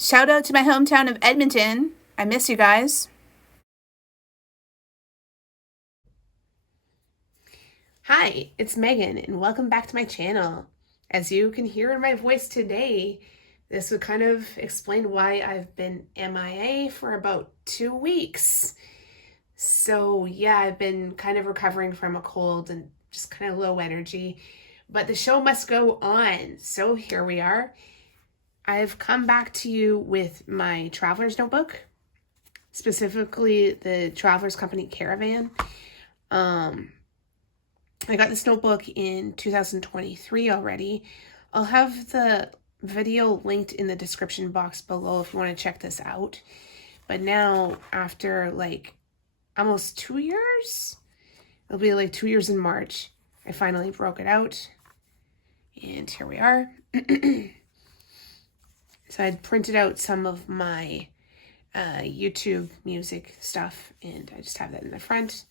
Shout out to my hometown of Edmonton. I miss you guys. Hi, it's Megan, and welcome back to my channel. As you can hear in my voice today, this would kind of explain why I've been MIA for about 2 weeks. So yeah, I've been kind of recovering from a cold and just kind of low energy, but the show must go on. So here we are. I've come back to you with my traveler's notebook, specifically the Travelers Company Caravan. I got this notebook in 2023 already. I'll have the video linked in the description box below if you want to check this out. But now, after like almost 2 years, it'll be like 2 years in March, I finally broke it out. And here we are. So I'd printed out some of my YouTube music stuff, and I just have that in the front.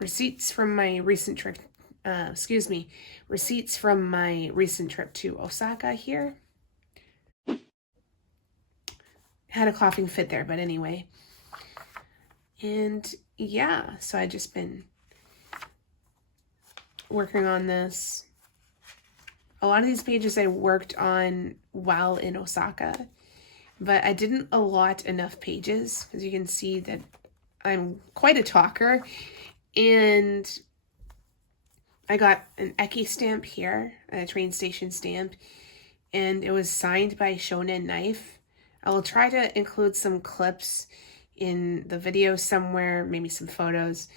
Receipts from my recent trip, receipts from my recent trip to Osaka here. Had a coughing fit there, but anyway. And yeah, so I've just been working on this. A lot of these pages I worked on while in Osaka, but I didn't allot enough pages, because you can see that I'm quite a talker. And I got an Eki stamp here, a train station stamp, and it was signed by Shonen Knife. I will try to include some clips in the video somewhere, maybe some photos.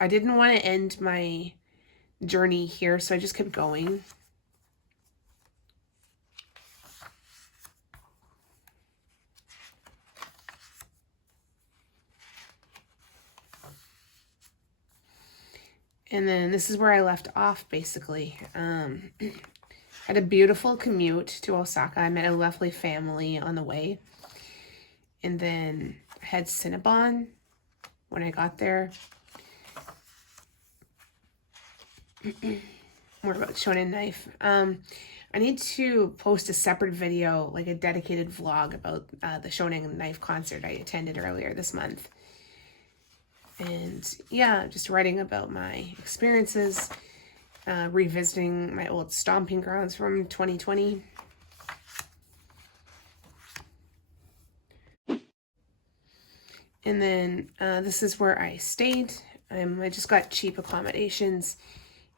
I didn't want to end my journey here, so I just kept going. And then this is where I left off, basically. Had a beautiful commute to Osaka. I met a lovely family on the way. And then I had Cinnabon when I got there. More about Shonen Knife. I need to post a separate video, like a dedicated vlog about the Shonen Knife concert I attended earlier this month. And yeah, just writing about my experiences, revisiting my old stomping grounds from 2020. And then this is where I stayed. I just got cheap accommodations.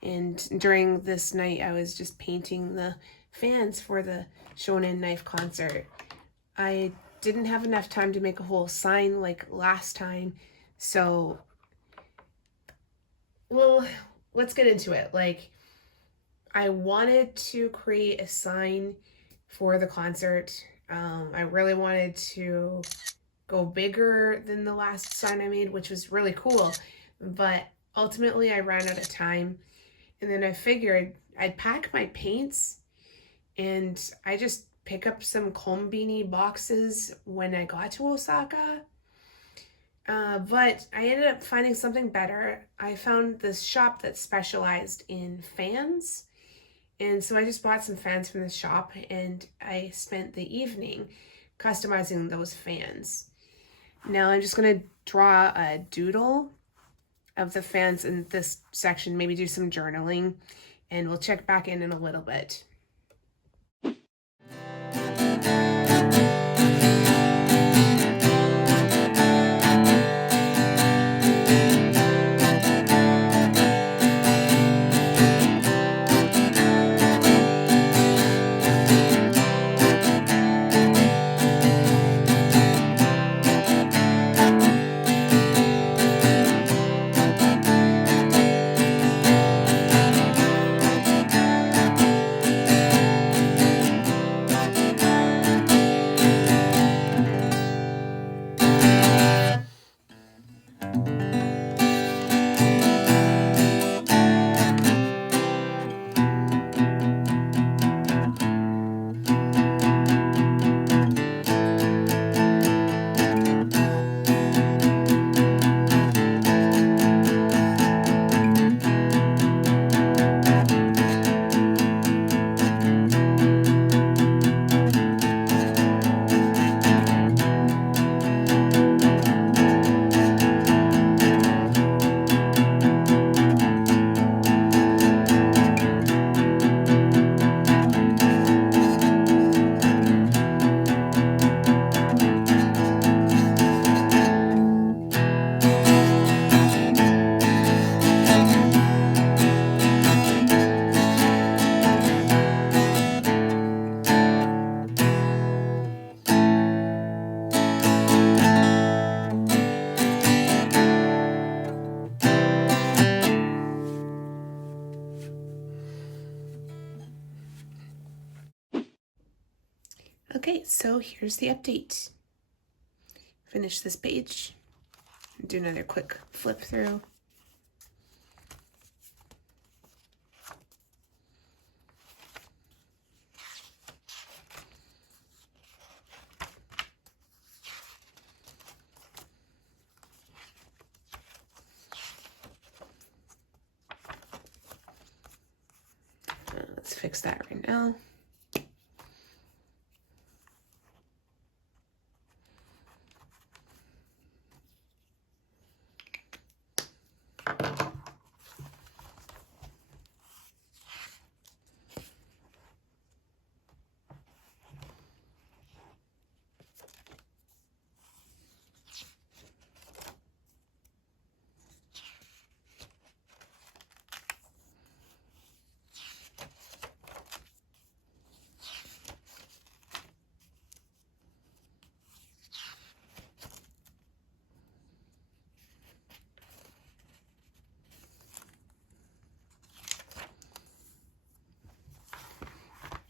And during this night, I was just painting the fans for the Shonen Knife concert. I didn't have enough time to make a whole sign like last time. So, well, let's get into it. Like, I wanted to create a sign for the concert. I really wanted to go bigger than the last sign I made, which was really cool, but ultimately I ran out of time. And then I figured I'd pack my paints and I just pick up some Kombini boxes when I got to Osaka. But I ended up finding something better. I found this shop that specialized in fans. And so I just bought some fans from the shop and I spent the evening customizing those fans. Now I'm just going to draw a doodle of the fans in this section, maybe do some journaling, and we'll check back in a little bit. Okay, so here's the update. Finish this page. Do another quick flip through. Let's fix that right now.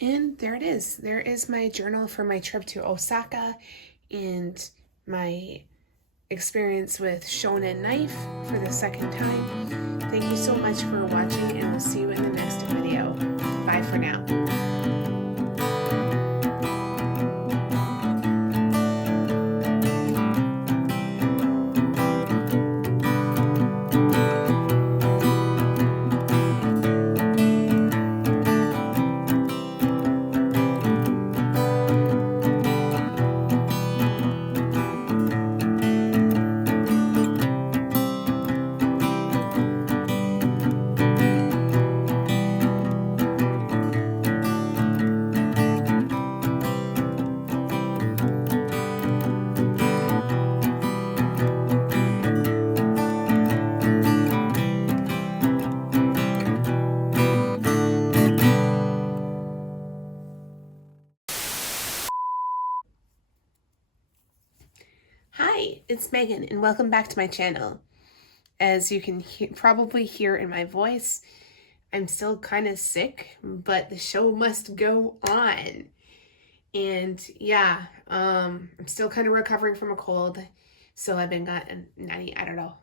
And there it is. There is my journal for my trip to Osaka and my experience with Shonen Knife for the second time. Thank you so much for watching, and we'll see you in the next video. Bye for now. Hi, it's Megan, and welcome back to my channel. As you can probably hear in my voice, I'm still kind of sick, but the show must go on. And yeah, I'm still kind of recovering from a cold. So I've been gotten, I don't know,